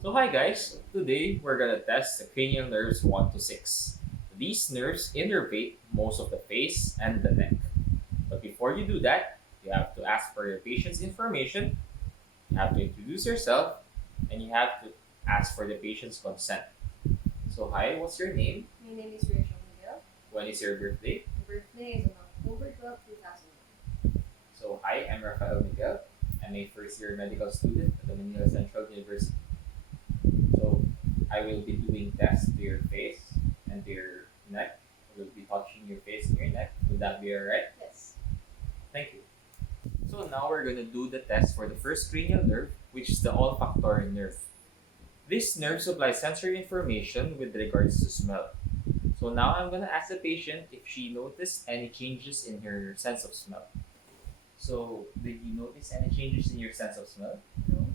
So hi guys, today we're gonna test the cranial nerves 1 to 6. These nerves innervate most of the face and the neck. But before you do that, you have to ask for your patient's information, you have to introduce yourself, and you have to ask for the patient's consent. So hi, what's your name? My name is Rachel Miguel. When is your birthday? My birthday is on October 2000. So hi, I'm Raphael Miguel. I'm a first year medical student at the Manila Central University. So I will be doing tests to your face and to your neck. I will be touching your face and your neck. Would that be alright? Yes. Thank you. So now we're gonna do the test for the first cranial nerve, which is the olfactory nerve. This nerve supplies sensory information with regards to smell. So now I'm gonna ask the patient if she noticed any changes in her sense of smell. So did you notice any changes in your sense of smell? No.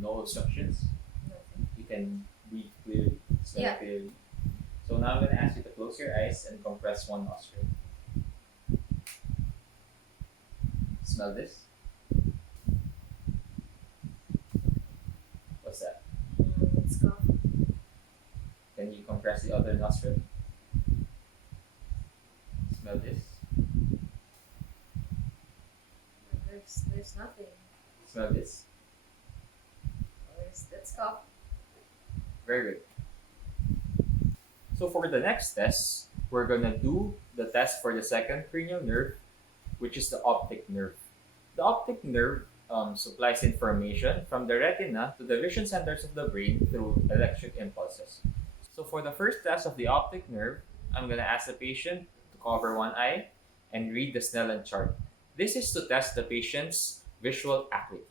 No obstructions. Nothing. You can breathe clearly, smell Yeah. clearly. So now I'm gonna ask you to close your eyes and compress one nostril. Smell this. What's that? It's coffee. Can you compress the other nostril? Smell this. There's nothing. Smell this. That's coffee. Very good. So for the next test, we're gonna do the test for the second cranial nerve, which is the optic nerve. The optic nerve supplies information from the retina to the vision centers of the brain through electric impulses. So for the first test of the optic nerve, I'm gonna ask the patient to cover one eye and read the Snellen chart. This is to test the patient's visual acuity.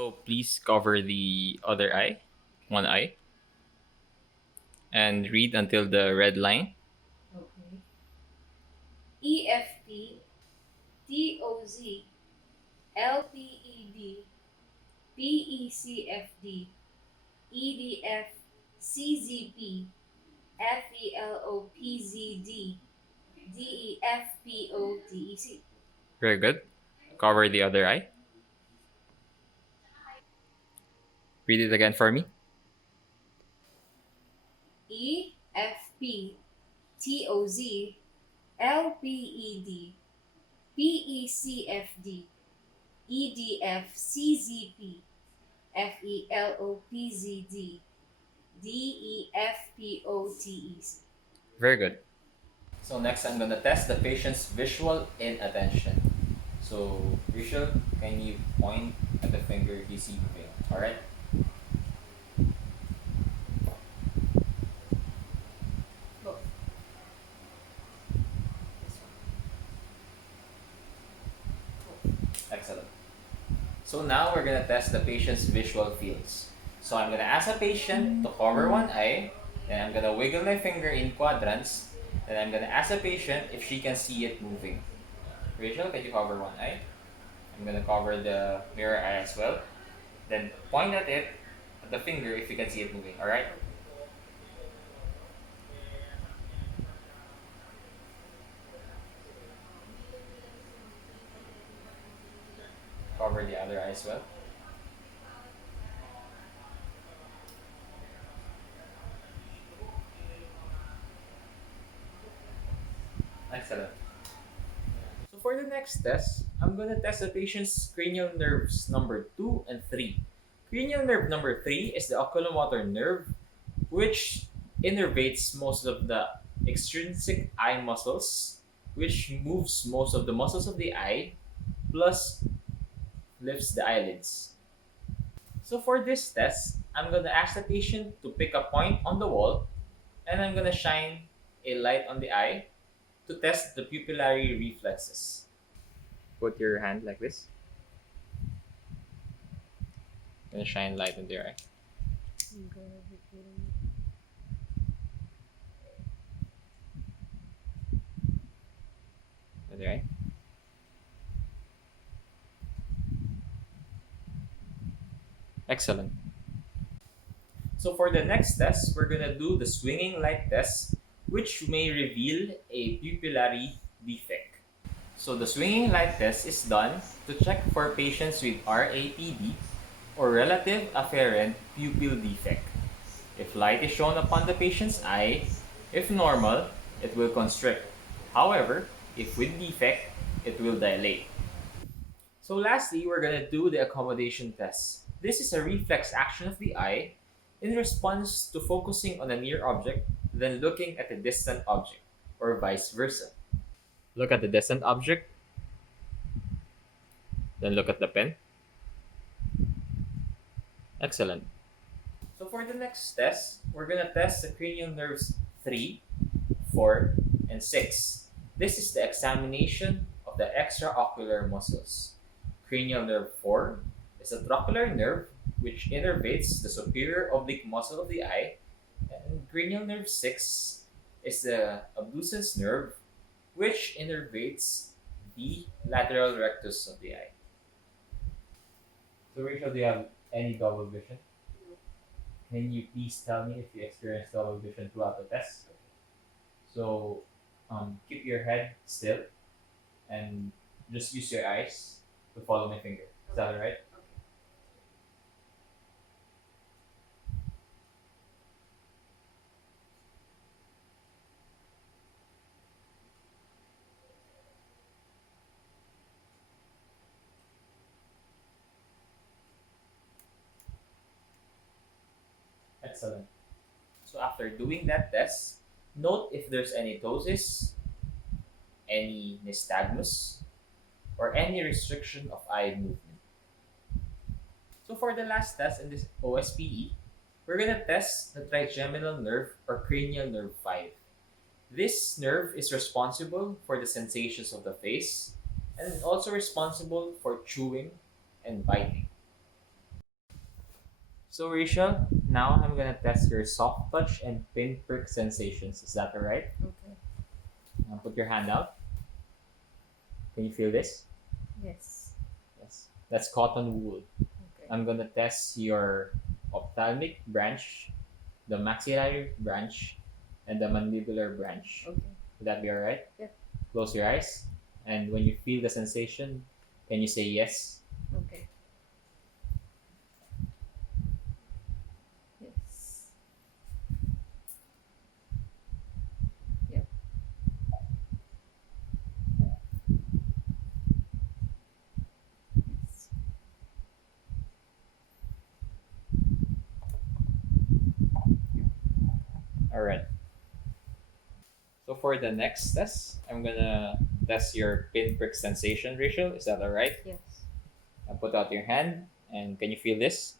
So please cover the other eye, one eye, and read until the red line. Okay. EFP, TOZ, LPED, PECFD, EDF, CZP, FELOPZD, DEFPOTEC. Very good. Cover the other eye. Read it again for me. EFP, TOZ, LPED, PECFD, EDF, CZP, FELOPZD, DEFPOTEC. Very good. So next, I'm gonna test the patient's visual inattention. So visual, can you point at the finger if you see moving? All right. Both. This one. Excellent. So now we're gonna test the patient's visual fields. So I'm gonna ask a patient to cover one eye, then I'm gonna wiggle my finger in quadrants, then I'm gonna ask a patient if she can see it moving. Rachel, can you cover one eye? I'm gonna cover the mirror eye as well. Then point at it, at the finger, if you can see it moving. All right. Cover the other eye as well. Excellent. So for the next test, I'm gonna test the patient's cranial nerves number 2 and 3. Cranial nerve number 3 is the oculomotor nerve, which innervates most of the extrinsic eye muscles, which moves most of the muscles of the eye, plus lifts the eyelids. So for this test, I'm gonna ask the patient to pick a point on the wall, and I'm gonna shine a light on the eye to test the pupillary reflexes. Put your hand like this. Gonna shine light in your eye. I'm gonna be putting Other eye. Excellent. So for the next test, we're gonna do the swinging light test, which may reveal a pupillary defect. So the swinging light test is done to check for patients with RAPD or relative afferent pupil defect. If light is shown upon the patient's eye, if normal, it will constrict. However, if with defect, it will dilate. So lastly, we're going to do the accommodation test. This is a reflex action of the eye in response to focusing on a near object, then looking at a distant object, or vice versa. Look at the distant object, then look at the pen. Excellent. So for the next test, we're going to test the cranial nerves 3, 4, and 6. This is the examination of the extraocular muscles. Cranial nerve 4 is a trochlear nerve which innervates the superior oblique muscle of the eye, and cranial nerve 6 is the abducens nerve which innervates the lateral rectus of the eye. So Rachel, do you have any double vision? Can you please tell me if you experience double vision throughout the test? So keep your head still and just use your eyes to follow my finger. Is that alright? Excellent. So after doing that test, note if there's any ptosis, any nystagmus, or any restriction of eye movement. So for the last test in this OSPE, we're gonna test the trigeminal nerve or cranial nerve 5. This nerve is responsible for the sensations of the face and also responsible for chewing and biting. So Rachel, now I'm gonna test your soft touch and pinprick sensations. Is that alright? Okay. Now put your hand out. Can you feel this? Yes. Yes. That's cotton wool. Okay. I'm gonna test your ophthalmic branch, the maxillary branch, and the mandibular branch. Okay. Would that be alright? Yep. Close your eyes, and when you feel the sensation, can you say yes? Okay. Yes. Yep. Yes. Alright. So for the next test, I'm gonna test your pinprick sensation, Rachel. Is that alright? Yes. Now put out your hand, and can you feel this?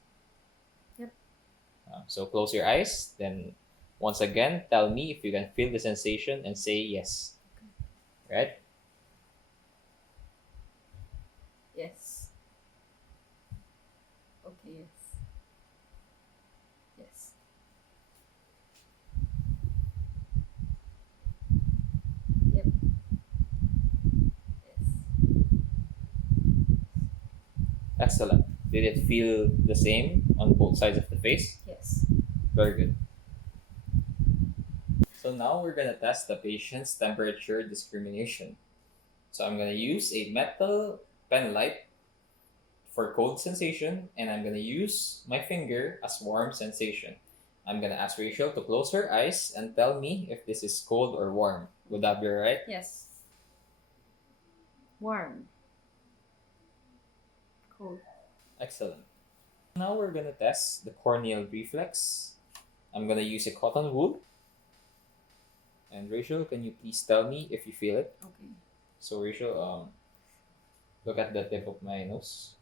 Yep. So close your eyes. Then once again, tell me if you can feel the sensation and say yes. Right? Yes. Okay. Yes. Yes. Yep. Yes. Excellent. Did it feel the same on both sides of the face? Yes. Very good. So now we're gonna test the patient's temperature discrimination. So I'm gonna use a metal pen light for cold sensation, and I'm gonna use my finger as warm sensation. I'm gonna ask Rachel to close her eyes and tell me if this is cold or warm. Would that be alright? Yes. Warm. Cold. Excellent. Now we're gonna test the corneal reflex. I'm gonna use a cotton wool. And Rachel, can you please tell me if you feel it? Okay. So Rachel, look at the tip of my nose.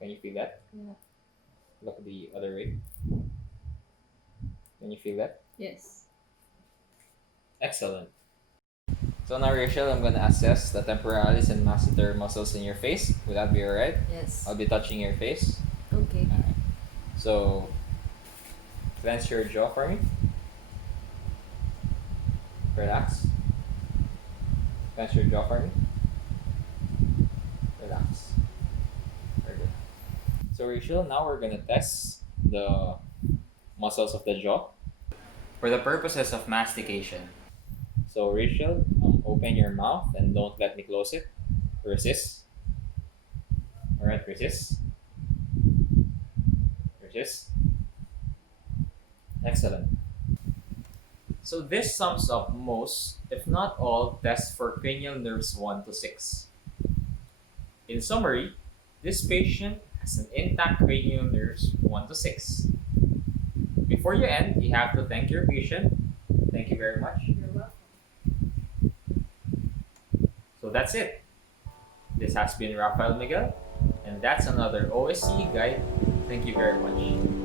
Can you feel that? Yeah. Look the other way. Can you feel that? Yes. Excellent. So now Rachel, I'm gonna assess the temporalis and masseter muscles in your face. Would that be alright? Yes. I'll be touching your face. Okay. Alright. So clench your jaw for me. Relax. Clench your jaw for me. Relax. Very good. So Rachel, now we're gonna test the muscles of the jaw for the purposes of mastication. So Rachel, open your mouth and don't let me close it. Resist. Alright, resist. Resist. Excellent. So this sums up most, if not all, tests for cranial nerves 1 to 6. In summary, this patient has an intact cranial nerves 1 to 6. Before you end, you have to thank your patient. Thank you very much. You're welcome. So that's it. This has been Raphael Miguel, and that's another OSCE guide. Thank you very much.